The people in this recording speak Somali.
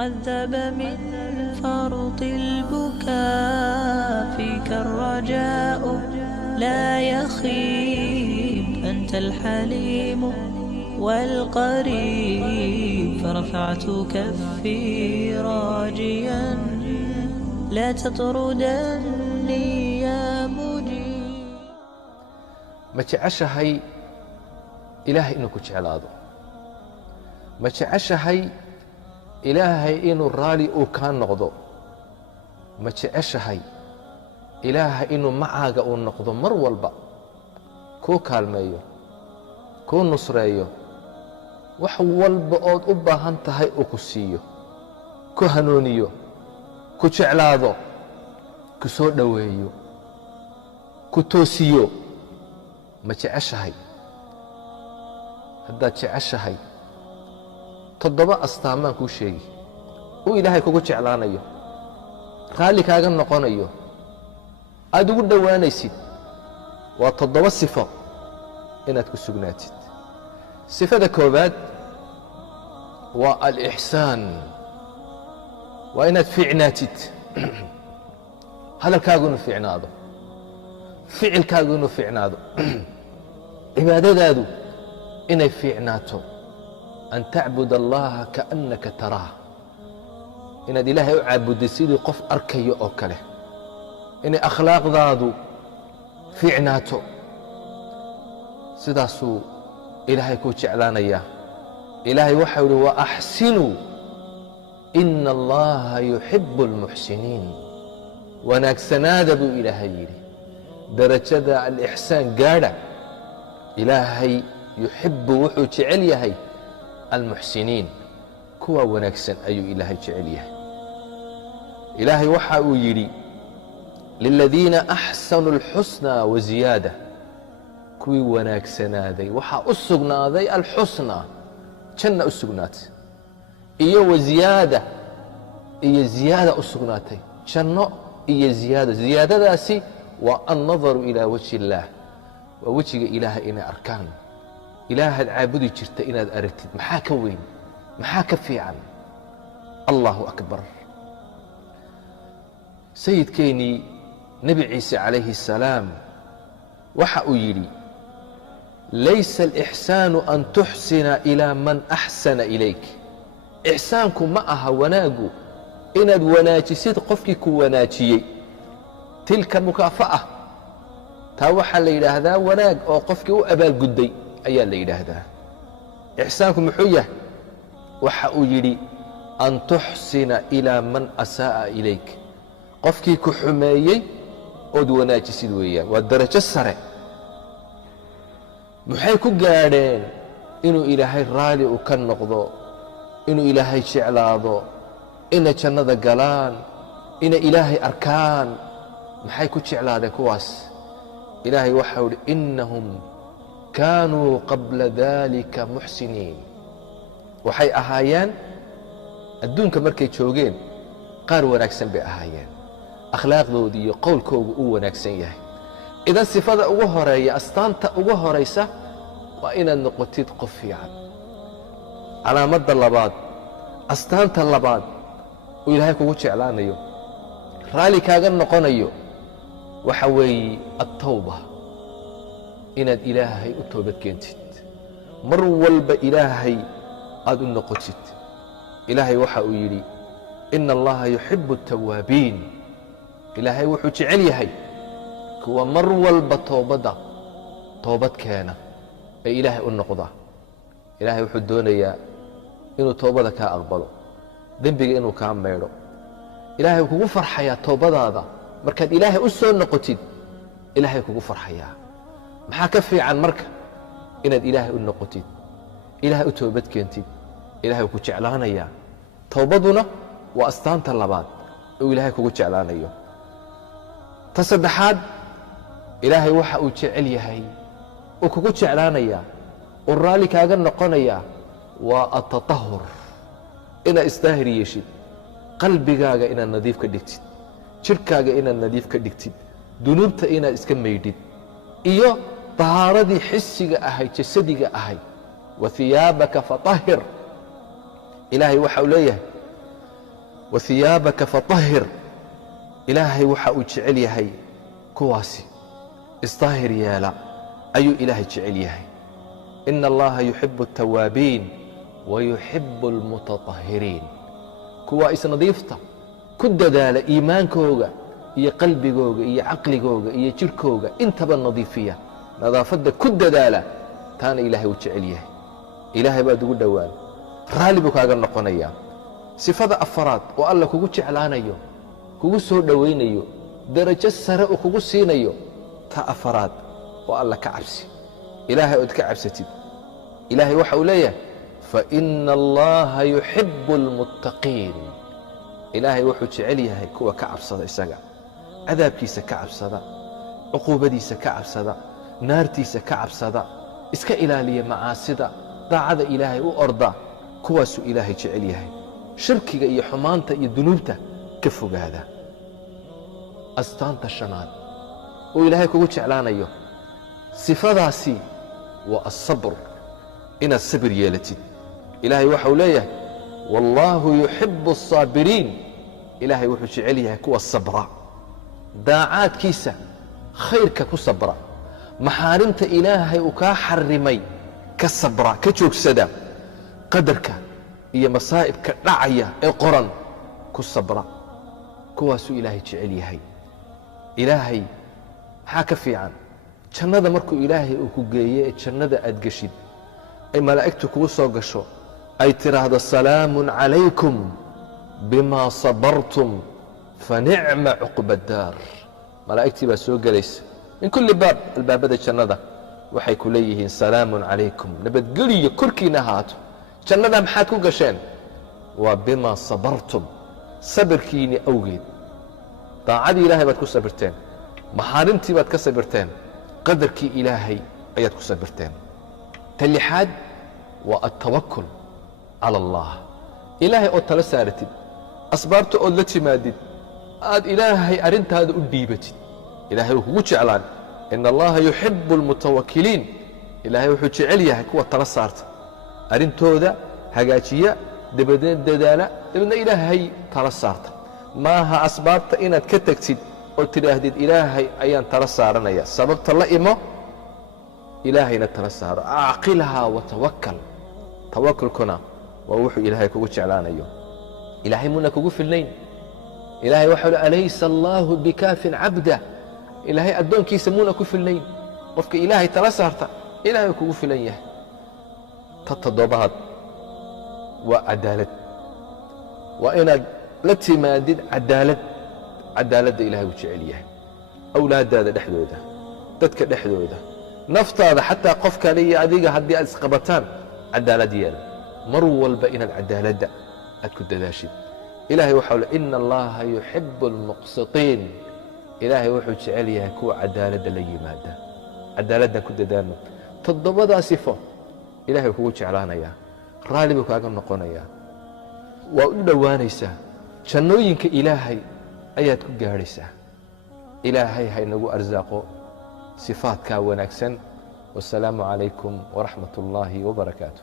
قد ذاب من فرط البكاء فيك الرجاء لا يخيب أنت الحليم والقريب فرفعت كفي راجيا لا تطردني يا مجيب. ما jeceshahay ilaahay inuu ku jeclaado ma jeceshahay ilaahay inuu raali uu kaa noqdo ma jeceshahay ilaahay inuu macaaga uu noqdo mar walba kuu kaalmeeyo kuu nusreeyo wax walba ood u baahan tahay uu ku siiyo ku hanuuniyo ku jeclaado ku soo dhoweeyo ku toosiyo ma jeceshahay haddaad jeceshahay 7 astaamaan kuu sheegi uu ilaahay kugu jeclaanayo raalli kaaga noqonayo aad ugu dhowaanaysid waa 7 sifo inaad ku sugnaatid. sifada koobaad waa alixsaan waa inaad fiicnaatid hadalkaagu inuu fiicnaado ficilkaagu inuu fiicnaado cibaadadaadu inay fiicnaato an tacbud allaha kaannaka taraah inaad ilaahay u caabudid sidii qof arkayo oo kale inay akhlaaqdaadu fiicnaato sidaasuu ilaahay kuu jeclaanayaa. ilaahay waxau yidhi waaxsinuu ina allaha yuxibu almuxsiniin wanaagsanaada buu ilaahay yidhi darajada alixsaan gaadha ilaahay yuxibu wuxuu jecel yahay almuxsiniin kuwa wanaagsan ayuu ilaahay jecel yahay. ilaahay waxa uu yidhi liladiina axsanuu alxusnى waziyaada kuwii wanaagsanaaday waxaa u sugnaaday alxusnى janna u sugnaatay iyo waziyaada iyo ziyaada u sugnaatay janno iyo ziyaado ziyaadadaasi waa annadaru ilaa wajhi illaah waa wejiga ilaahay inay arkaan ilaahaad caabudi jirta inaad aragtid maxaa ka weyn maxaa ka fiican. allahu akbar. sayidkeennii nebi ciise calayhi الsalaam waxa uu yidhi laysa alixsaanu an tuxsina ilaa man axsana ilayk ixsaanku ma aha wanaagu inaad wanaajisid qofkii ku wanaajiyey tilka mukaafa'a taa waxaa la yidhaahdaa wanaag oo qofkii u abaalgudday ayaa la yidhaahdaa. ixsaanku muxuu yahay waxa uu yidhi an tuxsina ilaa man asaa'a ilayk qofkii ku xumeeyey ood wanaajisid weeyaan waa darajo sare. maxay ku gaadheen inuu ilaahay raali u ka noqdo inuu ilaahay jeclaado inay jannada galaan inay ilaahay arkaan maxay ku jeclaadeen kuwaas ilaahay waxau idhi innahum kaanuu qabla dalika muxsiniin waxay ahaayeen adduunka markay joogeen qaar wanaagsan bay ahaayeen akhlaaqdoodii iyo qowlkoogu uu wanaagsan yahay. idan sifada ugu horeeya astaanta ugu horaysa waa inaad noqotid qof fiican. calaamadda labaad astaanta labaad uu ilaahay kugu jeclaanayo raalli kaaga noqonayo waxa weeye attawba inaad ilaahay u toobad keentid mar walba ilaahay aad u noqotid. ilaahay waxa uu yidhi ina allaha yuxibu الtawaabiin ilaahay wuxuu jecel yahay kuwa mar walba toobad keena ee ilaahay u noqda. ilaahay wuxuu doonayaa inuu toobada kaa aqbalo dembiga inuu kaa maydho. ilaahay kugu farxayaa toobadaada markaad ilaahay u soo noqotid ilaahay kugu farxayaa. maxaa ka fiican marka inaad ilaahay u noqotid ilaahay u toobad keentid ilaahay ku jeclaanayaa. toobaduna waa astaanta labaad oo ilaahay kugu jeclaanayo. ta saddexaad ilaahay waxa uu jecel yahay uu kugu jeclaanayaa uu raalli kaaga noqonayaa waa atatahur inaad isdaahir yeeshid qalbigaaga inaad nadiif ka dhigtid jirkaaga inaad nadiif ka dhigtid dunuubta inaad iska maydhid iyo tahaaradii xisiga ahayd jasadiga ahayd wa hiyaabaka fatahhir ilaahay waxa uu leeyahay wahiyaabaka fatahhir ilaahay waxa uu jecel yahay kuwaasi isdaahir yeela ayuu ilaahay jecel yahay. ina allaha yuxibu altawaabiin wayuxibu almutatahhiriin kuwa isnadiifta ku dadaala iimaankooga iyo qalbigooga iyo caqligooga iyo jirhkooga intaba nadiifiya, nadaafadda ku dadaala, taana ilaahay uu jecel yahay. ilaahay baad ugu dhowaan, raalli buu kaaga noqonayaa. sifada afaraad oo alla kugu jeclaanayo, kugu soo dhowaynayo, darajo sare uu kugu siinayo, ta afaraad oo alla ka cabsi. ilaahay ood ka cabsatid, ilaahay waxa uu leeyahay faina allaha yuxibu almuttaqiin. ilaahay wuxuu jecel yahay kuwa ka cabsada isaga, cadaabkiisa ka cabsada, cuquubadiisa ka cabsada, naartiisa ka cabsada, iska ilaaliya macaasida, daacada ilaahay u orda, kuwaasuu ilaahay jecel yahay. shirkiga iyo xumaanta iyo dunuubta ka fogaada. astaanta shanaad uu ilaahay kugu jeclaanayo, sifadaasi waa asabr, inaad sabir yeelatid. ilaahay waxa uu leeyahay wallaahu yuxibu الصaabiriin. ilaahay wuxuu jecel yahay kuwa sabra, daacaadkiisa khayrka ku sabra, maxaarimta ilaahay uu kaa xarimay ka sabra, ka joogsada, qadarka iyo masaa'ibka dhacaya ee qoran ku sabra, kuwaasuu ilaahay jecel yahay. ilaahay maxaa ka fiican jannada markuu ilaahay uu ku geeye ee jannada aad geshid ay malaa'igtu kugu soo gasho ay tiraahdo salaamun calaykum bima sabartum fanicma cuqba daar. malaa'igtii baa soo gelaysa min kulli baab, albaabada jannada waxay ku leeyihiin salaamun calaykum, nabadgeliyo korkiina ahaato. jannada maxaad ku gasheen? waa bima sabartum, sabirkiinni awgeed. daacadii ilaahay baad ku sabirteen, maxaarimtii baad ka sabirteen, qadarkii ilaahay ayaad ku sabirteen. ta lixaad waa altawakul cala allah, ilaahay ood tala saaratid, asbaabta ood la timaadid, aad ilaahay arrintaada u dhiibatid. ilaahay wuu kugu jeclaan. ina allaha yuxibu almutawakiliin. ilaahay wuxuu jecel yahay kuwa tala saarta, arrintooda hagaajiya, dabadeed dadaala, dabeedna ilaahay tala saarta. maaha asbaabta inaad ka tegtid oo tidhaahdid ilaahay ayaan tala saaranaya. sababta la imo, ilaahayna tala saaro. acqilhaa watawakal. tawakulkuna waa wuxuu ilaahay kugu jeclaanayo. ilaahay muuna kugu filnayn. ilaahay waxau alaysa allaahu bikaafin cabda. ilaahay addoonkiisa muuna ku filnayn. qofka ilaahay tala saarta, ilaahay kugu filan yahay. ta toddobaad waa cadaalad. waa inaad la timaadid cadaalad. cadaaladda ilaahay uu jecel yahay. awlaaddaada dhexdooda, dadka dhexdooda, naftaada, xataa qof kale iyo adiga haddii aad isqabataan, cadaalad yeela. mar walba inaad cadaaladda aad ku dadaashid. ilaahay waxau le ina allaha yuxibu almuqsitiin. ilaahay wuxuu jecel yahay kuwa cadaaladda la yimaada. cadaaladdan ku dadaalno. toddobadaa sifo ilaahay kugu jeclaanayaa, raalli buu kaaga noqonayaa, waa u dhowaanaysaa, jannooyinka ilaahay ayaad ku gaadhaysaa. ilaahay haynagu arsaaqo sifaadkaa wanaagsan. wasalaamu calaykum waraxmat ullaahi wabarakaatu.